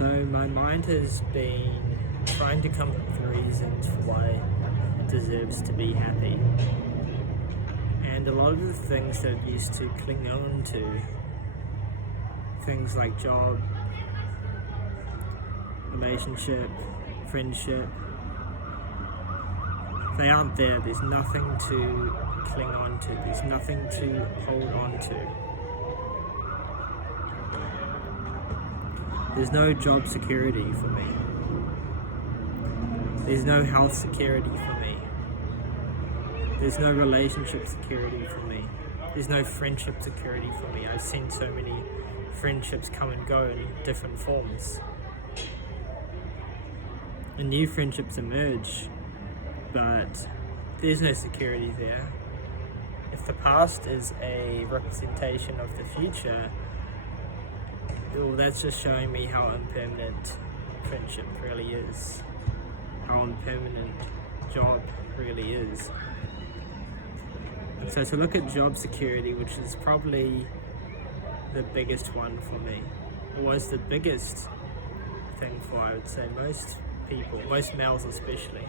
So my mind has been trying to come up with reasons for why it deserves to be happy. And a lot of the things that I used to cling on to, things like job, relationship, friendship, they aren't there. There's nothing to cling on to. There's nothing to hold on to. There's no job security for me. There's no health security for me. There's no relationship security for me. There's no friendship security for me. I've seen so many friendships come and go in different forms. And new friendships emerge, but there's no security there. If the past is a representation of the future, well, that's just showing me how impermanent friendship really is, how impermanent job really is. And so to look at job security, which is probably the biggest one for me, or was the biggest thing for, I would say, most people, most males especially,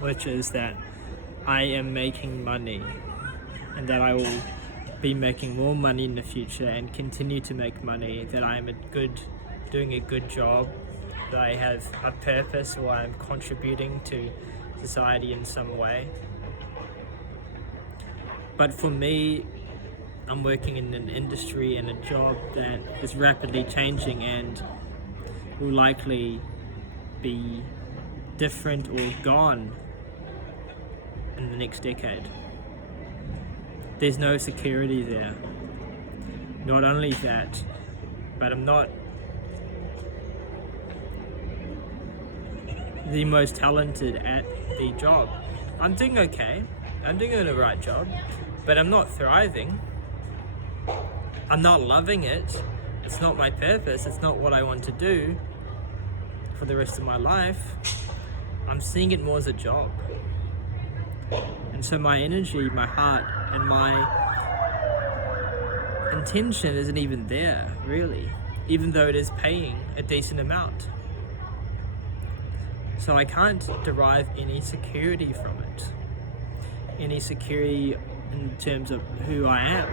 which is that I am making money and that I will be making more money in the future and continue to make money, that I am doing a good job, that I have a purpose, or I'm contributing to society in some way. But for me, I'm working in an industry and a job that is rapidly changing and will likely be different or gone in the next decade. There's no security there. Not only that, but I'm not the most talented at the job. I'm doing okay. I'm doing the right job, but I'm not thriving. I'm not loving it. It's not my purpose. It's not what I want to do for the rest of my life. I'm seeing it more as a job. And so my energy, my heart, and my intention isn't even there, really, even though it is paying a decent amount. So I can't derive any security from it, any security in terms of who I am,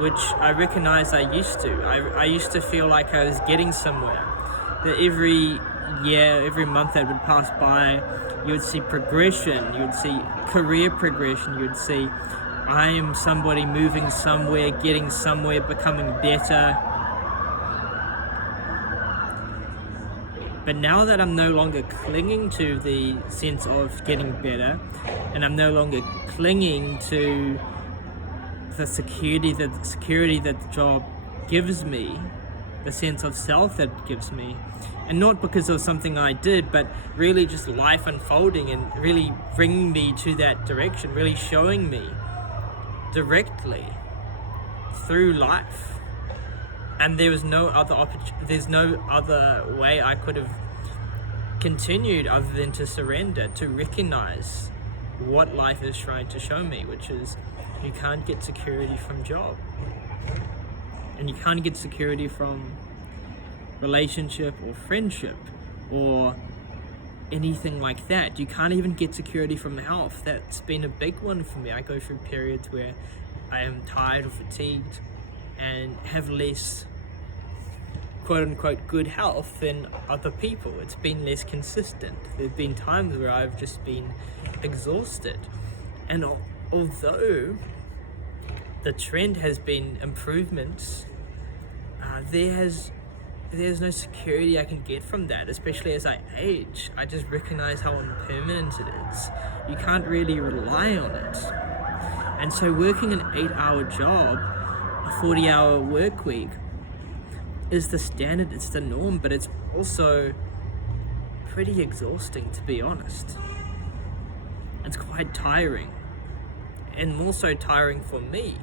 which I recognize I used to. I used to feel like I was getting somewhere, that every year, every month that would pass by, you would see progression, you would see career progression, you would see I am somebody moving somewhere, getting somewhere, becoming better. But now that I'm no longer clinging to the sense of getting better, and I'm no longer clinging to the security that the job gives me, the sense of self that it gives me, and not because of something I did, but really just life unfolding and really bringing me to that direction, really showing me directly through life. And there was no other there's no other way I could have continued other than to surrender, to recognize what life is trying to show me, which is you can't get security from job, and you can't get security from relationship or friendship or anything like that. You can't even get security from health. That's been a big one for me. I go through periods where I am tired or fatigued and have less quote-unquote good health than other people. It's been less consistent. There have been times where I've just been exhausted, and although the trend has been improvements, there's no security I can get from that, especially as I age. I just recognize how impermanent it is. You can't really rely on it. And so working an 8-hour job, a 40-hour work week, is the standard, it's the norm, but it's also pretty exhausting, to be honest. It's quite tiring, and more so tiring for me.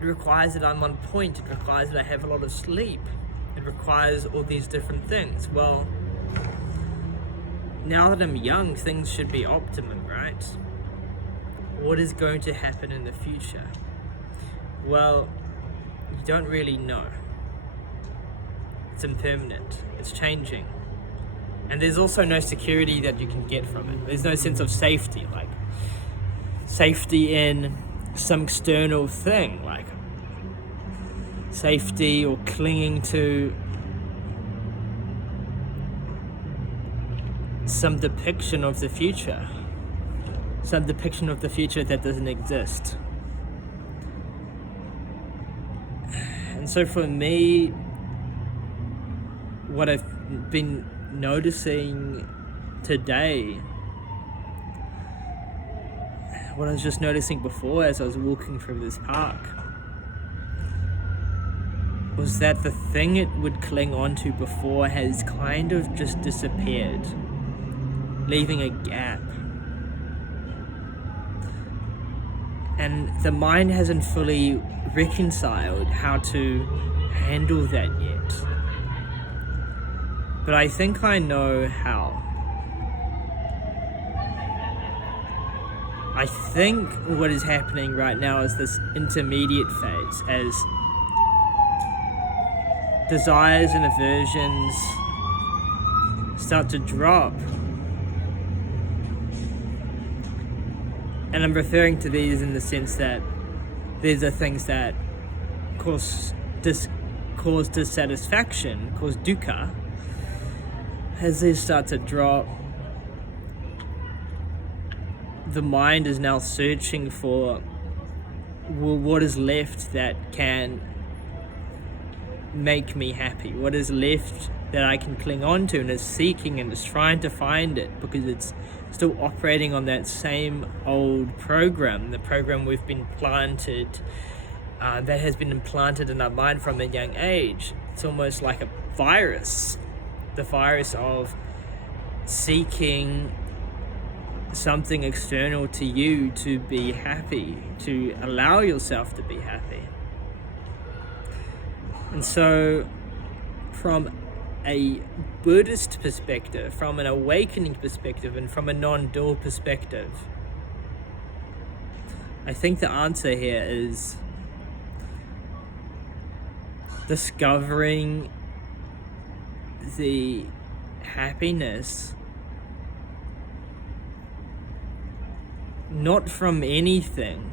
It requires that I'm on point, it requires that I have a lot of sleep, it requires all these different things. Well, now that I'm young, things should be optimum, right? What is going to happen in the future? Well, you don't really know. It's impermanent. It's changing. And there's also no security that you can get from it. There's no sense of safety, like safety in some external thing, like safety or clinging to some depiction of the future. Some depiction of the future that doesn't exist. And so for me, what I've been noticing today, what I was just noticing before as I was walking through this park, was that the thing it would cling onto before has kind of just disappeared, leaving a gap. And the mind hasn't fully reconciled how to handle that yet. But I think I know how. I think what is happening right now is this intermediate phase as desires and aversions start to drop. And I'm referring to these in the sense that these are things that cause dissatisfaction, cause dukkha. As they start to drop, the mind is now searching for, well, what is left that can make me happy? What is left that I can cling on to, and is seeking and is trying to find it because it's still operating on that same old program, the program we've been planted, that has been implanted in our mind from a young age. It's almost like a virus, the virus of seeking something external to you to be happy, to allow yourself to be happy. And so from a Buddhist perspective, from an awakening perspective, and from a non-dual perspective, I think the answer here is discovering the happiness not from anything,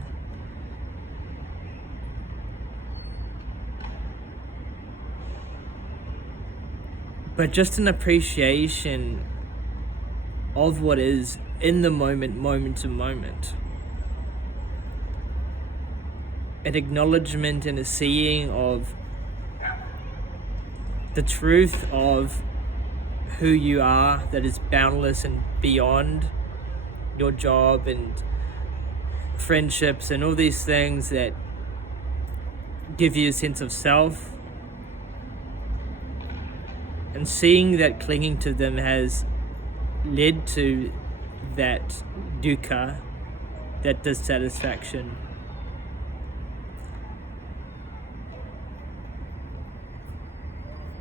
but just an appreciation of what is in the moment to moment. An acknowledgement and a seeing of the truth of who you are that is boundless and beyond your job and friendships and all these things that give you a sense of self. And seeing that clinging to them has led to that dukkha, that dissatisfaction.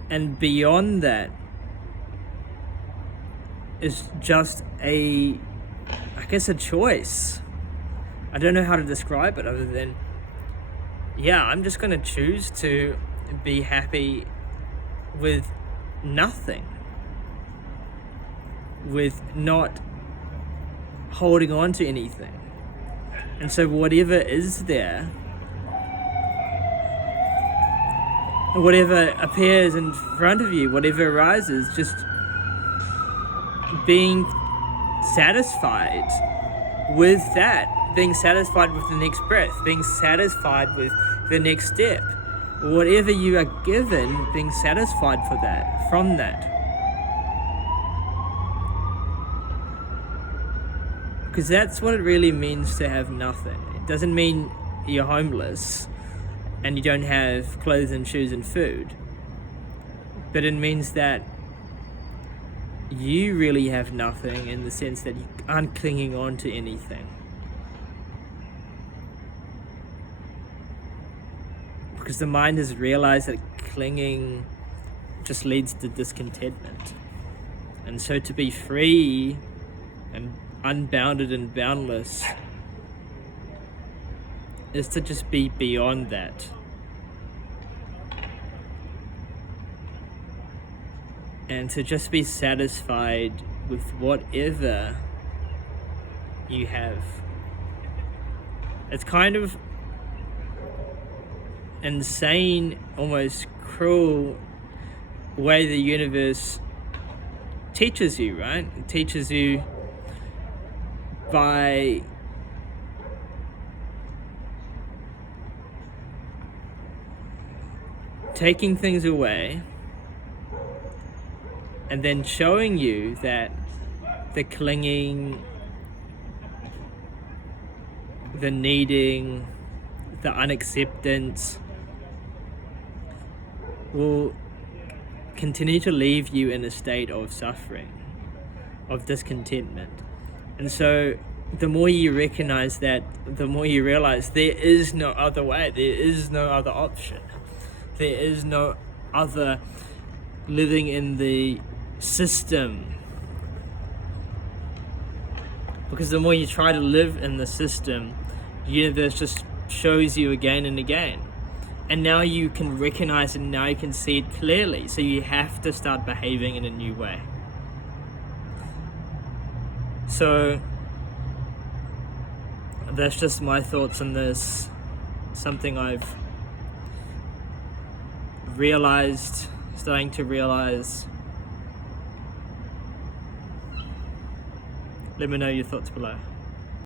And beyond that is just a choice. I don't know how to describe it other than, I'm just going to choose to be happy with nothing, with not holding on to anything. And so whatever is there, whatever appears in front of you, whatever arises, just being satisfied with that, being satisfied with the next breath, being satisfied with the next step, whatever you are given, being satisfied for that, from that. Because that's what it really means to have nothing. It doesn't mean you're homeless and you don't have clothes and shoes and food, but it means that you really have nothing in the sense that you aren't clinging on to anything. Because the mind has realized that clinging just leads to discontentment. And so to be free and unbounded and boundless is to just be beyond that. and to just be satisfied with whatever you have. It's kind of insane, almost cruel way the universe teaches you, right? It teaches you by taking things away and then showing you that the clinging, the needing, the unacceptance will continue to leave you in a state of suffering, of discontentment. And so the more you recognize that, the more you realize there is no other way, there is no other option, there is no other living in the system. Because the more you try to live in the system, the universe just shows you again and again. And now you can recognize it, and now you can see it clearly. So you have to start behaving in a new way. So that's just my thoughts on this. Something I've realized, starting to realize. Let me know your thoughts below.